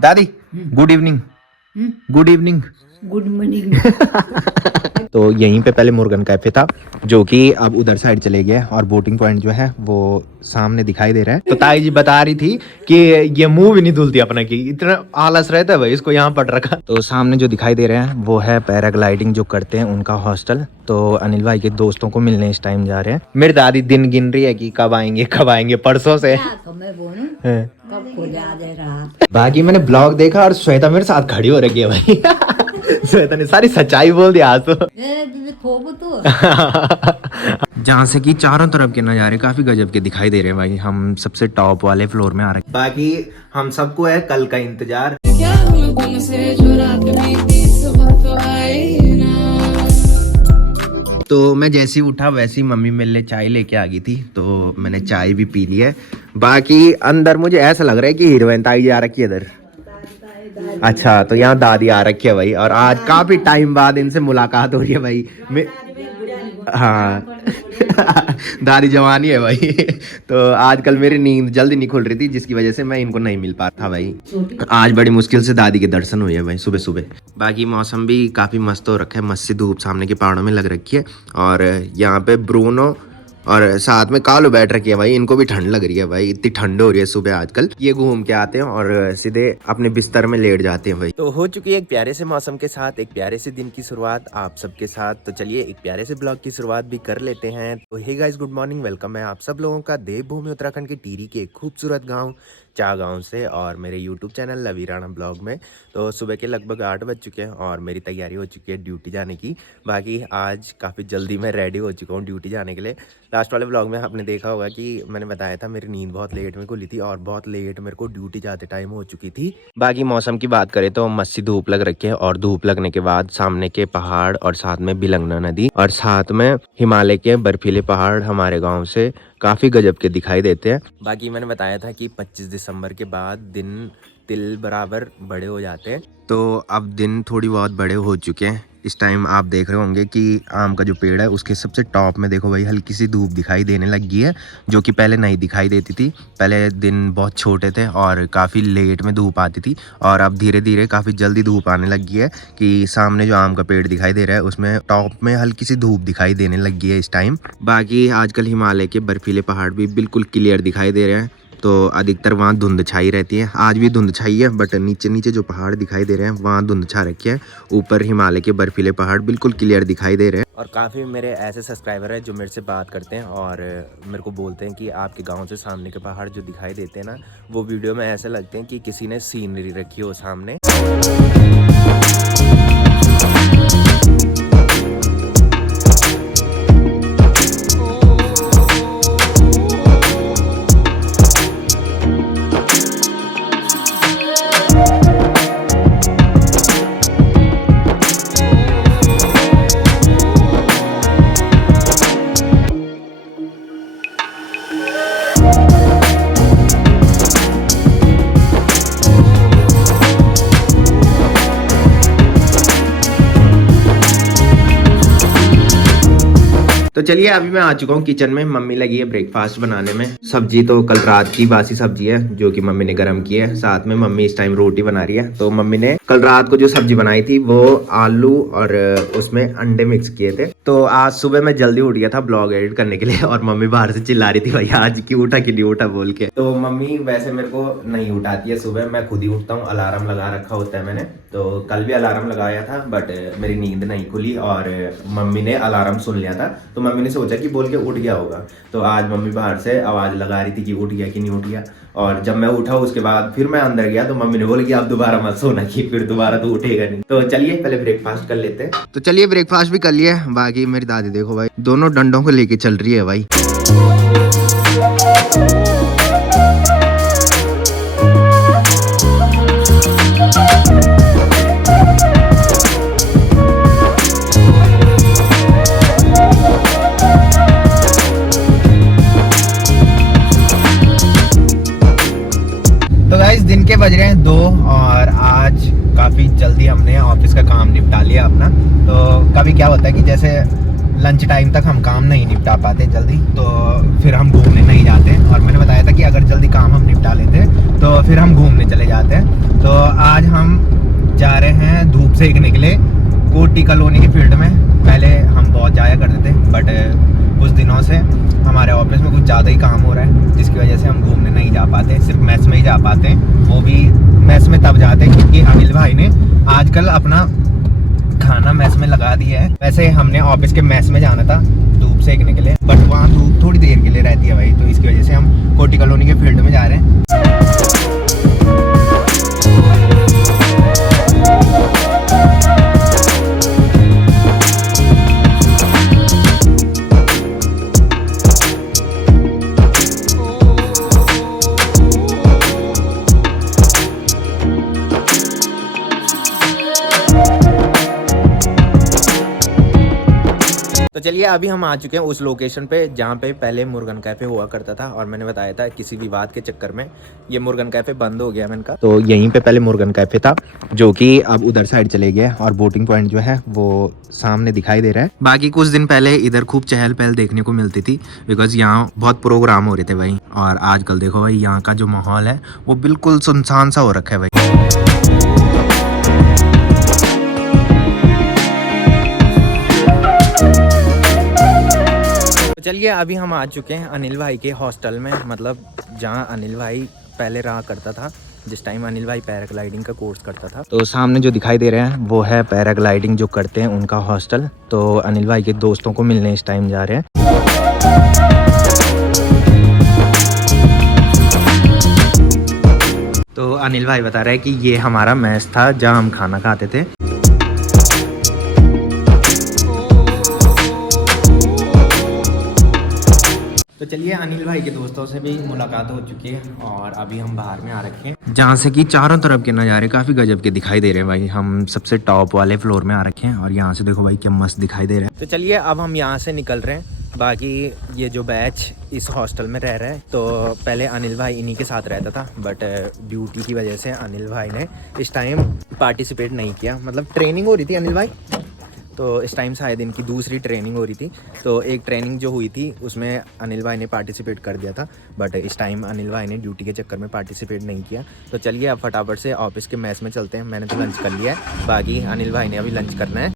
दादी good evening. Good evening. Good morning. तो यहीं पे पहले मुर्गन कैफे था जो कि अब उधर साइड चले गया और बोटिंग पॉइंट जो है वो सामने दिखाई दे रहा है। तो ताई जी बता रही थी कि ये मुंह भी नहीं धुलती अपना की, इतना आलस रहता है भाई इसको यहाँ पड़ रखा। तो सामने जो दिखाई दे रहे हैं वो है पैराग्लाइडिंग जो करते हैं उनका हॉस्टल। तो अनिल भाई के दोस्तों को मिलने इस टाइम जा रहे हैं। मेरी दादी दिन गिन रही है कि कब आएंगे परसों से। तो मैं बोलूं कब खुला दे रहा। बाकी मैंने ब्लॉग देखा और श्वेता मेरे साथ खड़ी हो रही है भाई। श्वेता ने सारी सच्चाई बोल दी आज तो। खूब तो जहाँ से कि चारों तरफ के नज़ारे काफी गजब के दिखाई दे रहे हैं भाई। हम सबसे टॉप वाले फ्लोर में आ रहे हैं। बाकी हम सबको है कल का इंतजार। तो मैं जैसे ही उठा वैसे ही मम्मी मेरे लिए चाय लेके आ गई थी, तो मैंने चाय भी पी ली है। बाकी अंदर मुझे ऐसा लग रहा है कि हीरोइन ताई जी आ रखी है इधर। अच्छा, तो यहाँ दादी आ रखी है भाई और आज काफी टाइम बाद इनसे मुलाकात हो रही है भाई। हाँ दादी जवानी है भाई। तो आजकल मेरी नींद जल्दी नहीं खुल रही थी जिसकी वजह से मैं इनको नहीं मिल पा था भाई। आज बड़ी मुश्किल से दादी के दर्शन हुए हैं भाई सुबह सुबह। बाकी मौसम भी काफ़ी मस्त हो रखा है, मस्त सी धूप सामने के पहाड़ों में लग रखी है। और यहाँ पे ब्रूनो और साथ में कालू बैठ रखी है भाई। इनको भी ठंड लग रही है भाई, इतनी ठंड हो रही है सुबह आजकल। ये घूम के आते हैं और सीधे अपने बिस्तर में लेट जाते हैं भाई। तो हो चुकी है एक प्यारे से मौसम के साथ एक प्यारे से दिन की शुरुआत आप सबके साथ। तो चलिए एक प्यारे से ब्लॉग की शुरुआत भी कर लेते हैं। तो hey guys good morning, welcome है आप सब लोगों का देवभूमि उत्तराखंड के टिहरी के एक खूबसूरत गाँव चा गाँव से और मेरे यूट्यूब चैनल लवी राणा ब्लॉग में। तो सुबह के लगभग 8 बज चुके हैं और मेरी तैयारी हो चुकी है ड्यूटी जाने की। बाकी आज काफ़ी जल्दी मैं रेडी हो चुका हूँ ड्यूटी जाने के लिए। लास्ट वाले ब्लॉग में आपने देखा होगा कि मैंने बताया था मेरी नींद बहुत लेट में खुली थी और बहुत लेट मेरे को ड्यूटी जाते टाइम हो चुकी थी। बाकी मौसम की बात करें तो मस्सी धूप लग रखी है और धूप लगने के बाद सामने के पहाड़ और साथ में बिलंगना नदी और साथ में हिमालय के बर्फीले पहाड़ हमारे गाँव से काफी गजब के दिखाई देते हैं। बाकी मैंने बताया था कि 25 दिसंबर के बाद दिन तिल बराबर बड़े हो जाते हैं। तो अब दिन थोड़ी बहुत बड़े हो चुके हैं। इस टाइम आप देख रहे होंगे कि आम का जो पेड़ है उसके सबसे टॉप में देखो भाई हल्की सी धूप दिखाई देने लगी है, जो कि पहले नहीं दिखाई देती थी। पहले दिन बहुत छोटे थे और काफ़ी लेट में धूप आती थी और अब धीरे धीरे काफ़ी जल्दी धूप आने लगी है कि सामने जो आम का पेड़ दिखाई दे रहा है उसमें टॉप में हल्की सी धूप दिखाई देने लगी है इस टाइम। बाकी आजकल हिमालय के बर्फीले पहाड़ भी बिल्कुल क्लियर दिखाई दे रहे हैं। तो अधिकतर वहाँ धुंध छाई रहती है। आज भी धुंध छाई है बट नीचे नीचे जो पहाड़ दिखाई दे रहे हैं वहाँ धुंध छा रखी है। ऊपर हिमालय के बर्फीले पहाड़ बिल्कुल क्लियर दिखाई दे रहे हैं। और काफ़ी मेरे ऐसे सब्सक्राइबर हैं जो मेरे से बात करते हैं और मेरे को बोलते हैं कि आपके गांव से सामने के पहाड़ जो दिखाई देते हैं ना वो वीडियो में ऐसे लगते हैं कि किसी ने सीनरी रखी हो सामने। तो चलिए अभी मैं आ चुका हूँ किचन में। मम्मी लगी है ब्रेकफास्ट बनाने में। सब्जी तो कल रात की बासी सब्जी है जो कि मम्मी ने गर्म की है। साथ में मम्मी इस टाइम रोटी बना रही है। तो मम्मी ने कल रात को जो सब्जी बनाई थी वो आलू और उसमें अंडे मिक्स किए थे। तो आज सुबह मैं जल्दी उठ गया था ब्लॉग एडिट करने के लिए और मम्मी बाहर से चिल्ला रही थी भाई आज की उठा कि नहीं उठा बोल के। तो मम्मी वैसे मेरे को नहीं उठाती है सुबह, मैं खुद ही उठता हूँ। अलार्म लगा रखा होता है मैंने। तो कल भी अलार्म लगाया था बट मेरी नींद नहीं खुली और मम्मी ने अलार्म सुन लिया था तो मम्मी ने सोचा कि बोल के उठ गया होगा। तो आज मम्मी बाहर से आवाज़ लगा रही थी कि उठ गया कि नहीं उठ गया। और जब मैं उठा उसके बाद फिर मैं अंदर गया तो मम्मी ने बोला कि आप दोबारा मत सोना कि फिर दोबारा तो उठेगा नहीं। तो चलिए पहले ब्रेकफास्ट कर लेते हैं। तो चलिए ब्रेकफास्ट भी कर लिया। बाकी मेरी दादी देखो भाई दोनों डंडों को लेके चल रही है भाई। तो गाइस दिन के बज रहे हैं 2 और आज काफ़ी जल्दी हमने ऑफिस का काम निपटा लिया अपना। तो कभी क्या होता है कि जैसे लंच टाइम तक हम काम नहीं निपटा पाते जल्दी, तो फिर हम घूमने नहीं जाते। और मैंने बताया था कि अगर जल्दी काम हम निपटा लेते तो फिर हम घूमने चले जाते। तो आज हम जा रहे हैं धूप सेकने के लिए कोटी कॉलोनी के फील्ड में। पहले हम बहुत जाया करते थे, बट कुछ दिनों से हमारे ऑफिस में कुछ ज़्यादा ही काम हो रहा है, जिसकी वजह से हम घूमने नहीं जा पाते, सिर्फ मैस में ही जा पाते हैं। वो भी मैस में तब जाते हैं क्योंकि अनिल भाई ने आजकल अपना खाना मैस में लगा दिया है। वैसे हमने ऑफिस के मैस में जाना था धूप सेकने के लिए, बट वहाँ धूप थोड़ी देर के लिए रहती है भाई, तो इसकी वजह से हम कोटी कॉलोनी के फील्ड में जा रहे हैं। तो चलिए अभी हम आ चुके हैं उस लोकेशन पे जहाँ पे पहले मुर्गन कैफ़े हुआ करता था, और मैंने बताया था किसी विवाद के चक्कर में ये मुर्गन कैफ़े बंद हो गया मैंने कहा। तो यहीं पे पहले मुर्गन कैफ़े था जो कि अब उधर साइड चले गया, और बोटिंग पॉइंट जो है वो सामने दिखाई दे रहा है। बाकी कुछ दिन पहले इधर खूब चहल पहल देखने को मिलती थी, बिकॉज यहाँ बहुत प्रोग्राम हो रहे थे भाई। और आजकल देखो भाई यहाँ का जो माहौल है वो बिल्कुल सुनसान सा हो रखा है भाई। चलिए अभी हम आ चुके हैं अनिल भाई के हॉस्टल में, मतलब जहाँ अनिल भाई पहले रहा करता था जिस टाइम अनिल भाई पैराग्लाइडिंग का कोर्स करता था। तो सामने जो दिखाई दे रहे हैं वो है पैराग्लाइडिंग जो करते हैं उनका हॉस्टल। तो अनिल भाई के दोस्तों को मिलने इस टाइम जा रहे हैं। तो अनिल भाई बता रहे हैं कि ये हमारा मेस था जहाँ हम खाना खाते थे। तो चलिए अनिल भाई के दोस्तों से भी मुलाकात हो चुकी है, और अभी हम बाहर में आ रखे हैं जहाँ से कि चारों तरफ के नज़ारे काफ़ी गजब के दिखाई दे रहे हैं भाई। हम सबसे टॉप वाले फ्लोर में आ रखे हैं और यहाँ से देखो भाई क्या मस्त दिखाई दे रहे हैं। तो चलिए अब हम यहाँ से निकल रहे हैं। बाकी ये जो बैच इस हॉस्टल में रह रहा है, तो पहले अनिल भाई इन्हीं के साथ रहता था, बट ड्यूटी की वजह से अनिल भाई ने इस टाइम पार्टिसिपेट नहीं किया। मतलब ट्रेनिंग हो रही थी अनिल भाई, तो इस टाइम शायद इनकी दूसरी ट्रेनिंग हो रही थी। तो एक ट्रेनिंग जो हुई थी उसमें अनिल भाई ने पार्टिसिपेट कर दिया था, बट इस टाइम अनिल भाई ने ड्यूटी के चक्कर में पार्टिसिपेट नहीं किया। तो चलिए अब फटाफट से ऑफिस के मैस में चलते हैं। मैंने तो लंच कर लिया है, बाकी अनिल भाई ने अभी लंच करना है।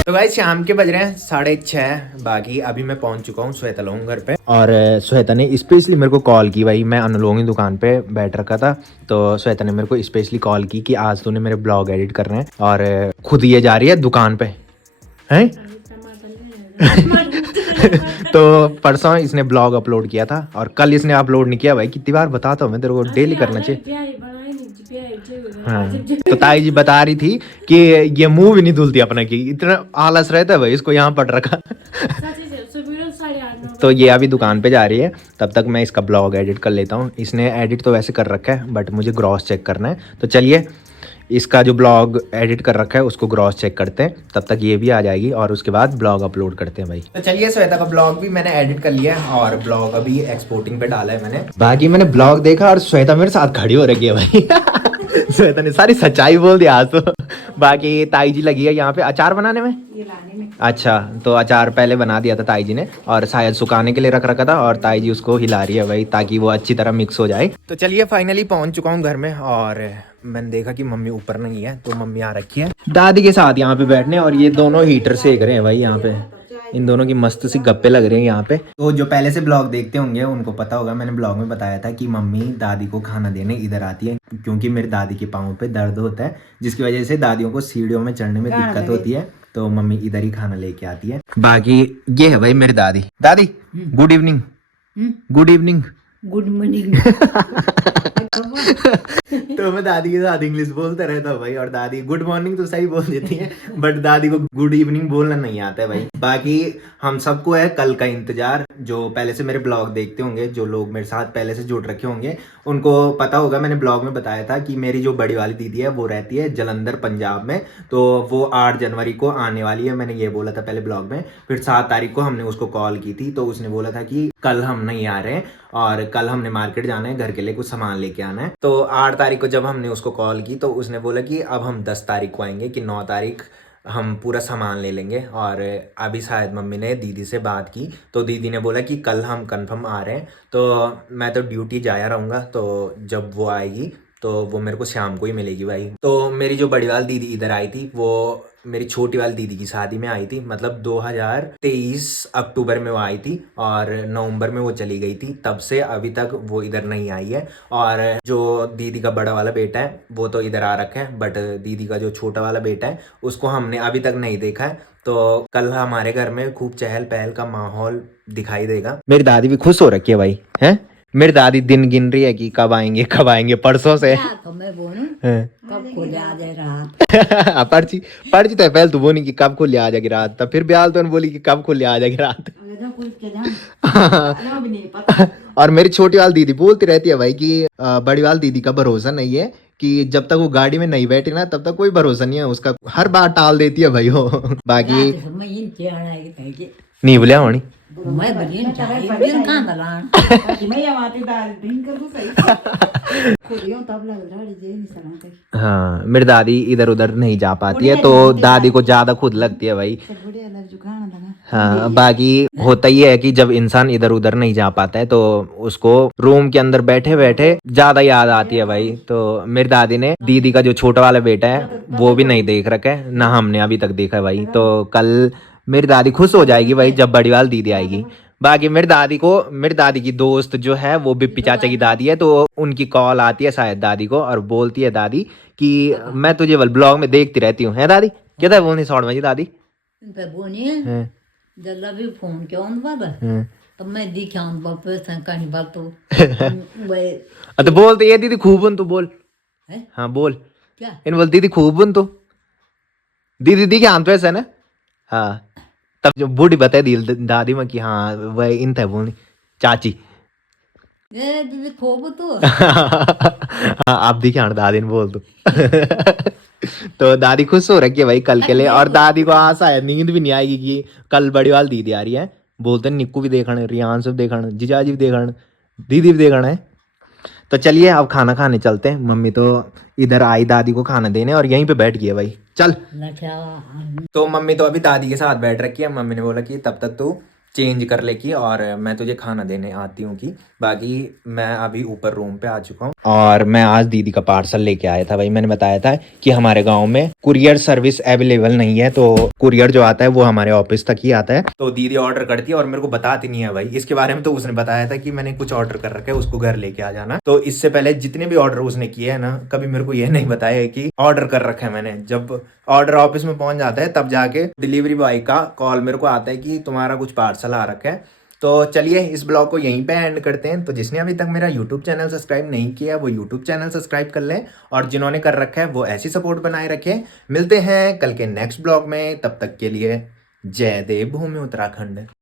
तो भाई शाम के बज रहे हैं 6:30। बाकी अभी मैं पहुंच चुका हूँ श्वेता लोगों घर पे, और श्वेता ने स्पेशली मेरे को कॉल की भाई। मैं अनुलोंग की दुकान पे बैठ रखा था, तो श्वेता ने मेरे को स्पेशली कॉल की कि आज तूने मेरे ब्लॉग एडिट करने हैं, और खुद ये जा रही है दुकान पे हैं। तो परसों इसने ब्लॉग अपलोड किया था और कल इसने अपलोड नहीं किया भाई। कितनी बार बताता हूँ मैं तेरे को, डेली करना चाहिए। हाँ, तो ताई जी बता रही थी कि ये मुंह भी नहीं धुलती अपना, की इतना आलस रहता है भाई इसको यहाँ पड़ रखा। तो ये अभी दुकान पे जा रही है, तब तक मैं इसका ब्लॉग एडिट कर लेता हूँ। इसने एडिट तो वैसे कर रखा है, बट मुझे ग्रॉस चेक करना है। तो चलिए इसका जो ब्लॉग एडिट कर रखा है उसको ग्रॉस चेक करते हैं, तब तक ये भी आ जाएगी और उसके बाद ब्लॉग अपलोड करते हैं भाई। तो चलिए श्वेता का ब्लॉग भी मैंने एडिट कर लिया है और ब्लॉग अभी एक्सपोर्टिंग पे डाला है मैंने। बाकी मैंने ब्लॉग देखा और श्वेता मेरे साथ खड़ी हो रही है भाई। श्वेता ने सारी सच्चाई बोल दिया आज तो। बाकी ताई जी लगी है यहाँ पे अचार बनाने में, ये लाने में। अच्छा, तो अचार पहले बना दिया था ताई जी ने और शायद सुखाने के लिए रख रखा था, और ताई जी उसको हिला रही है भाई ताकि वो अच्छी तरह मिक्स हो जाए। तो चलिए फाइनली पहुंच चुका हूँ घर में, और मैंने देखा कि मम्मी ऊपर नहीं है, तो मम्मी आ रखी है दादी के साथ यहाँ पे बैठने, और ये दोनों हीटर सेक रहे हैं भाई। यहाँ पे इन दोनों की मस्त सी गप्पे लग रही हैं यहाँ पे। तो जो पहले से ब्लॉग देखते होंगे उनको पता होगा, मैंने ब्लॉग में बताया था कि मम्मी दादी को खाना देने इधर आती है, क्योंकि मेरी दादी के पाँव पे दर्द होता है, जिसकी वजह से दादियों को सीढ़ियों में चढ़ने में दिक्कत होती है, तो मम्मी इधर ही खाना लेके आती है। बाकी ये है भाई मेरी दादी। दादी good evening. Good evening. Good morning. तो मैं दादी के साथ इंग्लिश बोलता रहता हूँ भाई, और दादी गुड मॉर्निंग तो सही बोल देती है, बट दादी को गुड इवनिंग बोलना नहीं आता है भाई। बाकी हम सबको है कल का इंतजार। जो पहले से मेरे ब्लॉग देखते होंगे, जो लोग मेरे साथ पहले से जुड़ रखे होंगे, उनको पता होगा मैंने ब्लॉग में बताया था कि मेरी जो बड़ी वाली दीदी है वो रहती है जलंधर पंजाब में, तो वो 8 जनवरी को आने वाली है। मैंने ये बोला था पहले ब्लॉग में। फिर 7 तारीख को हमने उसको कॉल की थी, तो उसने बोला था कि कल हम नहीं आ रहे हैं, और कल हमने मार्केट जाना है, घर के लिए कुछ सामान लेके आना है। तो 8 तारीख को जब हमने उसको कॉल की तो उसने बोला कि अब हम 10 तारीख को आएंगे, कि 9 तारीख हम पूरा सामान ले लेंगे। और अभी शायद मम्मी ने दीदी से बात की तो दीदी ने बोला कि कल हम कंफर्म आ रहे हैं। तो मैं तो ड्यूटी जाया रहूँगा, तो जब वो आएगी तो वो मेरे को शाम को ही मिलेगी भाई। तो मेरी जो बड़ी वाली दीदी इधर आई थी वो मेरी छोटी वाली दीदी की शादी में आई थी, मतलब 2023 अक्टूबर में वो आई थी और नवंबर में वो चली गई थी। तब से अभी तक वो इधर नहीं आई है। और जो दीदी का बड़ा वाला बेटा है वो तो इधर आ रखा है, बट दीदी का जो छोटा वाला बेटा है उसको हमने अभी तक नहीं देखा है। तो कल हमारे घर में खूब चहल पहल का माहौल दिखाई देगा। मेरी दादी भी खुश हो रखी है भाई, है मेरी दादी दिन गिन रही है कि कब आएंगे परसों से। तो मैं बोलूं कब खोले आ जाए रात। पर्ची पर्ची तो पहले तो बोली कि कब खुल आ जाएगी रात, तब फिर ब्याल तो बोली कि कब खुल आ जाएगी रात। और मेरी छोटी वाली दीदी बोलती रहती है भाई कि बड़ी वाली दीदी का भरोसा नहीं है, कि जब तक वो गाड़ी में नहीं बैठी ना तब तक कोई भरोसा नहीं है उसका, हर बार टाल देती है भाई वो। बाकी नहीं बोलिया होनी मैं बलियन चाय दिन कहाँ दलान हाँ मेरी दादी इधर उधर नहीं जा पाती है तो दादी को ज्यादा खुद लगती है भाई। हाँ बाकी होता ही है कि जब इंसान इधर उधर नहीं जा पाता है तो उसको रूम के अंदर बैठे बैठे ज्यादा याद आती है भाई। तो मेरी दादी ने दीदी का जो छोटा वाला बेटा है वो भी नहीं देख रखा है, ना हमने अभी तक देखा है भाई। तो कल मेरी दादी खुश हो जाएगी भाई जब बड़ी वाली दीदी आएगी। बाकी मेरी दादी की दोस्त जो है वो बिप्पी चाचा की दादी है, तो उनकी कॉल आती है शायद दादी को और बोलती है दादी कि मैं तुझे ब्लॉग में देखती रहती हूँ, है दादी क्या था बोलनी शॉर्ट में दादी बोनिए जल्ला भी फोन क्यों तो मैं दिखा वापस कहीं बात तो बोलते ये दीदी खूब तो बोल है हाँ बोल क्या इन बोल दीदी खूब तो दीदी दी क्या तो ऐसा ना। हाँ तब जो बूढ़ी बताई दी दादी में कि हाँ वह इन था बोलनी चाची। ये दीदी खूब तो हाँ आप दिखे दादी ने बोल दो। तो दादी खुश हो रखी है भाई कल के लिए। और दादी को आशा है, नींद भी नहीं आएगी कि कल बड़ी वाली दीदी आ रही है। बोलते निक्कू भी देखना, रियान से भी देखना, जीजाजी भी देखना, दीदी भी देखना है। तो चलिए अब खाना खाने चलते हैं। मम्मी तो इधर आई दादी को खाना देने और यहीं पे बैठ गई है भाई, चल। तो मम्मी तो अभी दादी के साथ बैठ रखी है। मम्मी ने बोला कि तब तक तू चेंज कर ले की और मैं तुझे खाना देने आती हूँ की। बाकी मैं अभी ऊपर रूम पे आ चुका हूँ और मैं आज दीदी का पार्सल लेके आया था भाई। मैंने बताया था कि हमारे गांव में कुरियर सर्विस अवेलेबल नहीं है, तो कुरियर जो आता है वो हमारे ऑफिस तक ही आता है। तो दीदी ऑर्डर करती है और मेरे को बताती नहीं है भाई इसके बारे में। तो उसने बताया था कि मैंने कुछ ऑर्डर कर रखा है, उसको घर लेके आ जाना। तो इससे पहले जितने भी ऑर्डर उसने किए है ना, कभी मेरे को ये नहीं बताया कि ऑर्डर कर रखा है मैंने। जब ऑर्डर ऑफिस में पहुंच जाता है तब जाके डिलीवरी बॉय का कॉल मेरे को आता है कि तुम्हारा कुछ पार्सल आ रखा है। तो चलिए इस ब्लॉग को यहीं पे एंड करते हैं। तो जिसने अभी तक मेरा यूट्यूब चैनल सब्सक्राइब नहीं किया वो यूट्यूब चैनल सब्सक्राइब कर लें, और जिन्होंने कर रखा है वो ऐसी सपोर्ट बनाए रखें। मिलते हैं कल के नेक्स्ट ब्लॉग में, तब तक के लिए जय देव भूमि उत्तराखंड।